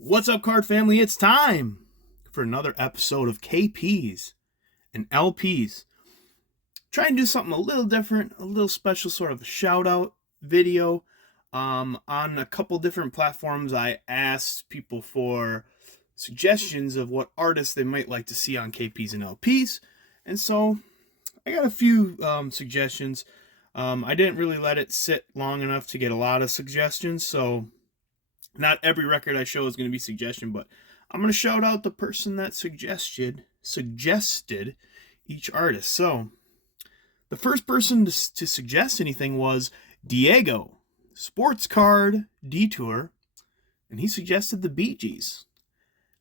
What's up, card family? It's time for another episode of KPs and LPs. Trying to do something a little different, a little special, sort of a shout out video. On a couple different platforms, I asked people for suggestions of what artists they might like to see on KPs and LPs. And so I got a few suggestions. I didn't really let it sit long enough to get a lot of suggestions, so not every record I show is going to be suggestion, but I'm going to shout out the person that suggested each artist. So the first person to suggest anything was Diego, Sports Card Detour, and he suggested the Bee Gees.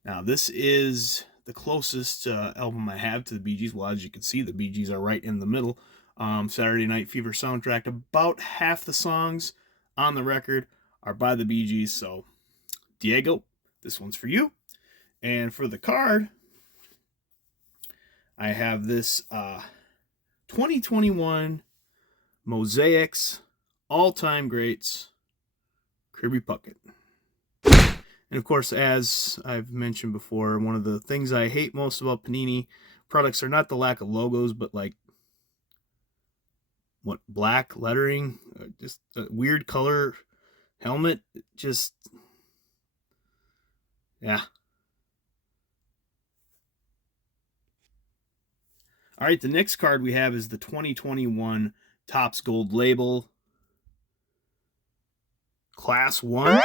Now, this is the closest album I have to the Bee Gees. Well, as you can see, the Bee Gees are right in the middle. Saturday Night Fever soundtrack. About half the songs on the record are by the Bee Gees. So, Diego, this one's for you. And for the card, I have this 2021 Mosaics All-Time Greats Kirby Puckett. And of course, as I've mentioned before, one of the things I hate most about Panini products are not the lack of logos, but like black lettering, just a weird color helmet, just, yeah. All right, the next card we have is the 2021 Topps Gold Label Class 1.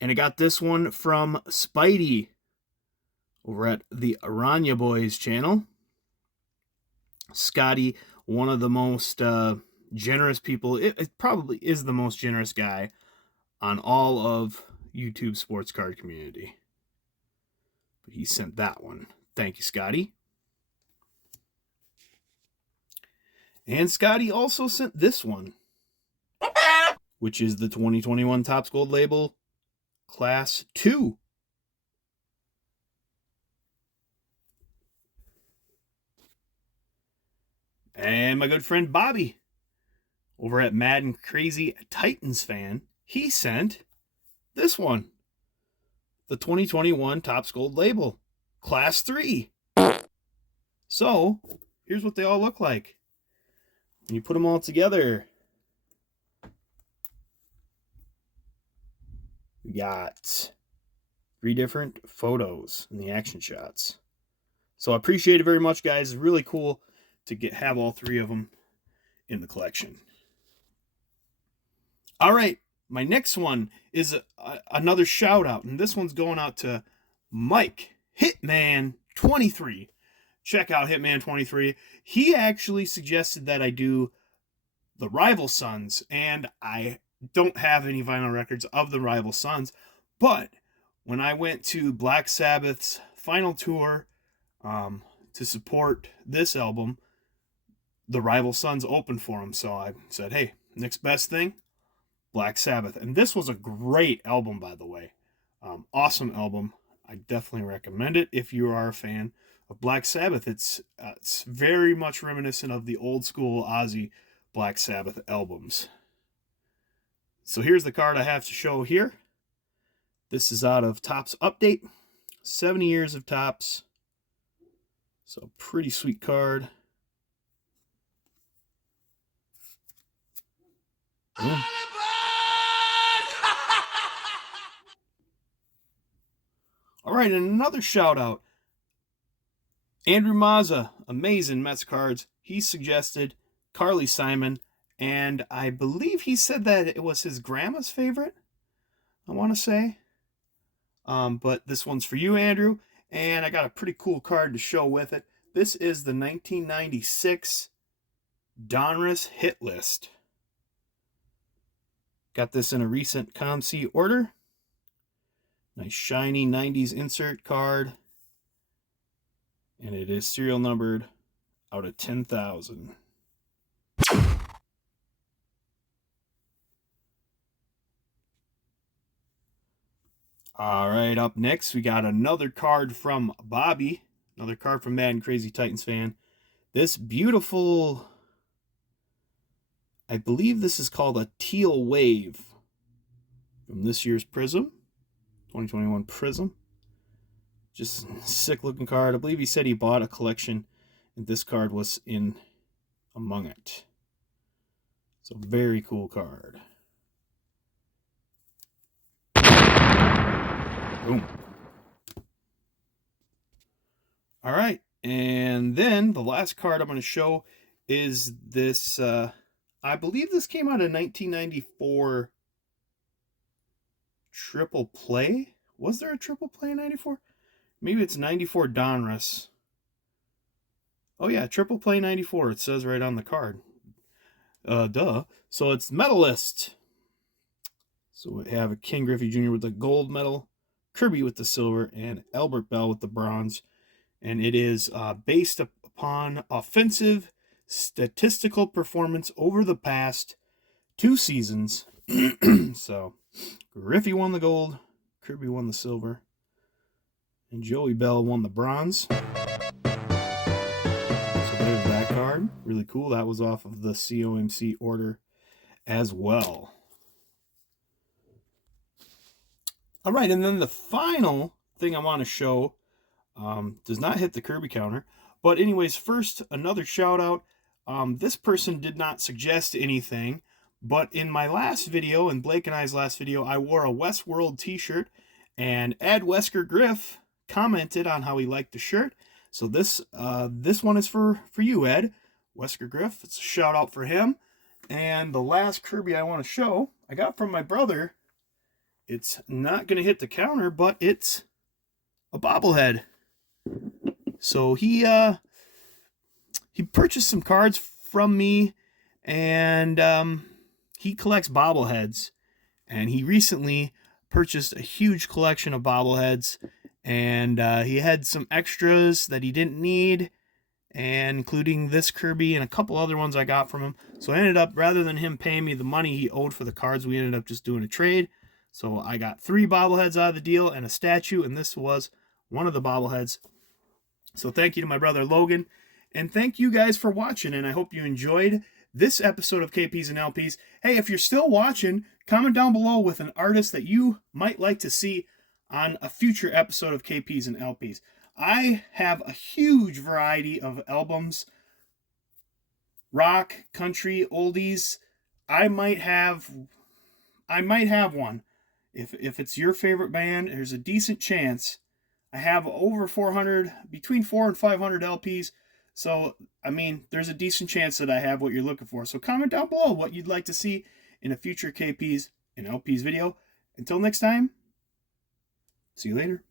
And I got this one from Spidey over at the Aranya Boys channel. Scotty, one of the most generous people. It probably is the most generous guy on all of YouTube sports card community. But he sent that one. Thank you, Scotty. And Scotty also sent this one, which is the 2021 Topps Gold Label Class 2. And my good friend Bobby, over at Madden Crazy Titans Fan, he sent this one, the 2021 Topps Gold Label Class 3. So, here's what they all look like. When you put them all together, we got 3 different photos in the action shots. So I appreciate it very much, guys. It's really cool to have all 3 of them in the collection. All right, my next one is another shout out, and this one's going out to Mike Hitman23. Check out Hitman23. He actually suggested that I do the Rival Sons, and I don't have any vinyl records of the Rival Sons, but when I went to Black Sabbath's final tour to support this album, the Rival Sons opened for him, so I said, hey, next best thing, Black Sabbath. And this was a great album, by the way. Awesome album. I definitely recommend it if you are a fan of Black Sabbath. It's very much reminiscent of the old school Ozzy Black Sabbath albums. So here's the card I have to show here. This is out of Topps Update. 70 years of Topps. So pretty sweet card. Yeah. All right, and another shout out. Andrew Mazza, amazing Mets cards. He suggested Carly Simon, and I believe he said that it was his grandma's favorite, I want to say. But this one's for you, Andrew, and I got a pretty cool card to show with it. This is the 1996 Donruss Hit List. Got this in a recent ComC order. Nice shiny 90s insert card. And it is serial numbered out of 10,000. All right, up next, we got another card from Bobby. Another card from Madden Crazy Titans Fan. This beautiful, I believe this is called a Teal Wave from this year's Prism. 2021 Prism. Just sick looking card. I believe he said he bought a collection and this card was in among it. So very cool card. Boom. All right. And then the last card I'm going to show is this. I believe this came out in 1994 triple play. Was there a triple play in 94? Maybe it's 94 Donruss. Oh yeah, triple play 94. It says right on the card. Duh. So it's medalist. So we have a King Griffey Jr. with the gold medal, Kirby with the silver, and Albert Bell with the bronze. And it is based upon offensive statistical performance over the past 2 seasons. So Griffey won the gold, Kirby won the silver, and Joey Bell won the bronze. So there's that card. Really cool. That was off of the COMC order as well. All right, and then the final thing I want to show does not hit the Kirby counter. But anyways, first, another shout out. This person did not suggest anything, but in my last video, in Blake and I's last video, I wore a Westworld t-shirt, and Ed Wesker Griff commented on how he liked the shirt. So this one is for you, Ed Wesker Griff. It's a shout out for him. And the last Kirby I want to show, I got from my brother. It's not going to hit the counter, but it's a bobblehead. So he purchased some cards from me, and he collects bobbleheads. And he recently purchased a huge collection of bobbleheads, and he had some extras that he didn't need, and including this Kirby and a couple other ones I got from him. So I ended up, rather than him paying me the money he owed for the cards, we ended up just doing a trade. So I got 3 bobbleheads out of the deal and a statue, and this was one of the bobbleheads. So thank you to my brother Logan, and thank you guys for watching, and I hope you enjoyed this episode of KPs and LPs. Hey, if you're still watching, comment down below with an artist that you might like to see on a future episode of KPs and LPs. I have a huge variety of albums, rock, country, oldies. I might have one. If it's your favorite band, there's a decent chance. I have over 400, between 400 and 500 LPs. So, I mean, there's a decent chance that I have what you're looking for. So comment down below what you'd like to see in a future KPs and LPs video. Until next time, see you later.